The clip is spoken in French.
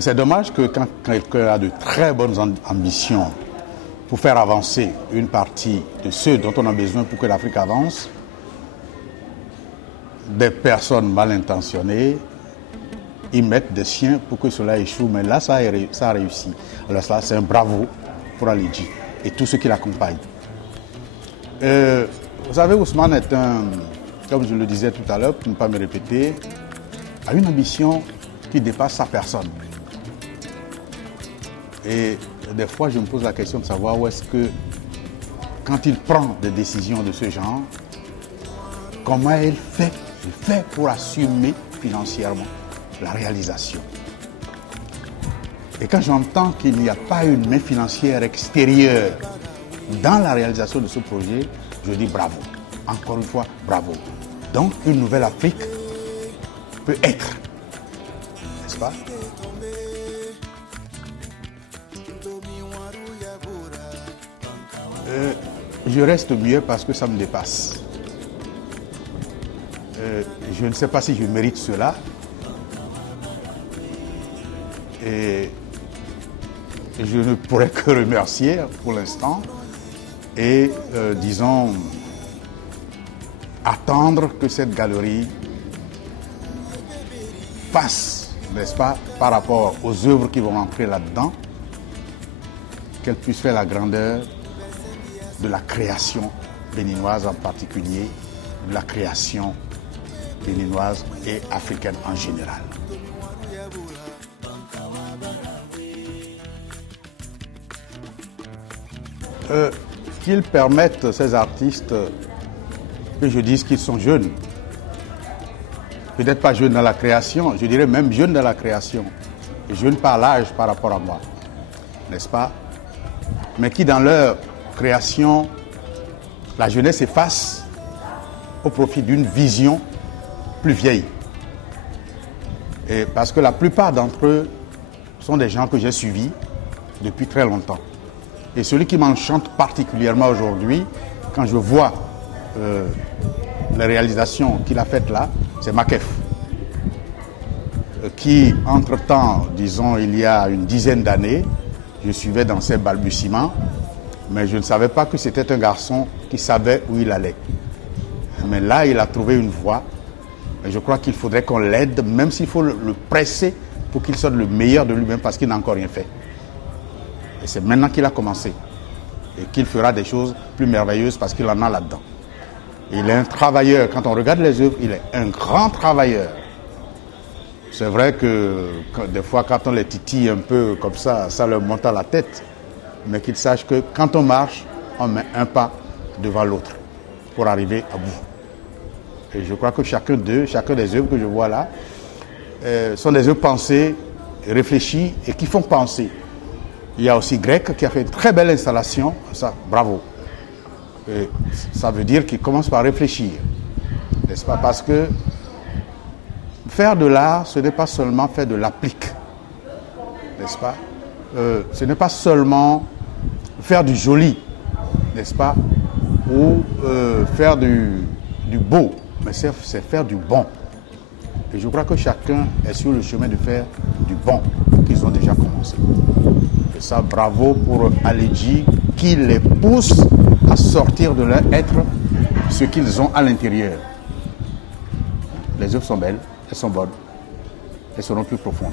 C'est dommage que quand quelqu'un a de très bonnes ambitions pour faire avancer une partie de ceux dont on a besoin pour que l'Afrique avance, des personnes mal intentionnées y mettent des chiens pour que cela échoue. Mais là, ça a réussi. Alors ça, c'est un bravo pour Aledji et tous ceux qui l'accompagnent. Vous savez, Ousmane est comme je le disais tout à l'heure, pour ne pas me répéter, a une ambition qui dépasse sa personne. Et des fois, je me pose la question de savoir où est-ce que, quand il prend des décisions de ce genre, comment il fait pour assumer financièrement la réalisation. Et quand j'entends qu'il n'y a pas une main financière extérieure dans la réalisation de ce projet, je dis bravo. Encore une fois, bravo. Donc, une nouvelle Afrique peut être, n'est-ce pas? Je reste mieux parce que ça me dépasse. Je ne sais pas si je mérite cela. Et je ne pourrais que remercier pour l'instant et, disons, attendre que cette galerie passe, n'est-ce pas, par rapport aux œuvres qui vont entrer là-dedans, qu'elle puisse faire la grandeur de la création béninoise en particulier, de la création béninoise et africaine en général. Qu'ils permettent, ces artistes, que je dise qu'ils sont jeunes. Peut-être pas jeunes dans la création, je dirais même jeunes dans la création. Jeunes par l'âge par rapport à moi, n'est-ce pas? Mais qui dans leur création, la jeunesse efface au profit d'une vision plus vieille. Et parce que la plupart d'entre eux sont des gens que j'ai suivis depuis très longtemps. Et celui qui m'enchante particulièrement aujourd'hui, quand je vois les réalisations qu'il a faites là, c'est Makef. Qui, entre-temps, disons, il y a une dizaine d'années, je suivais dans ses balbutiements, mais je ne savais pas que c'était un garçon qui savait où il allait. Mais là, il a trouvé une voie. Et je crois qu'il faudrait qu'on l'aide, même s'il faut le presser pour qu'il sorte le meilleur de lui-même, parce qu'il n'a encore rien fait. Et c'est maintenant qu'il a commencé. Et qu'il fera des choses plus merveilleuses parce qu'il en a là-dedans. Il est un travailleur. Quand on regarde les œuvres, il est un grand travailleur. C'est vrai que des fois, quand on les titille un peu comme ça leur monte à la tête. Mais qu'ils sachent que quand on marche, on met un pas devant l'autre pour arriver à bout. Et je crois que chacun des œuvres que je vois là, sont des œuvres pensées, réfléchies et qui font penser. Il y a aussi Grec qui a fait une très belle installation. Ça, bravo. Et ça veut dire qu'il commence par réfléchir. N'est-ce pas? Parce que faire de l'art, ce n'est pas seulement faire de l'applique. N'est-ce pas? Ce n'est pas seulement faire du joli. N'est-ce pas? Ou faire du beau. Mais c'est faire du bon. Et je crois que chacun est sur le chemin de faire du bon qu'ils ont déjà commencé. Et ça, bravo pour Aledji qui les pousse à sortir de leur être ce qu'ils ont à l'intérieur. Les œuvres sont belles, elles sont bonnes, elles seront plus profondes.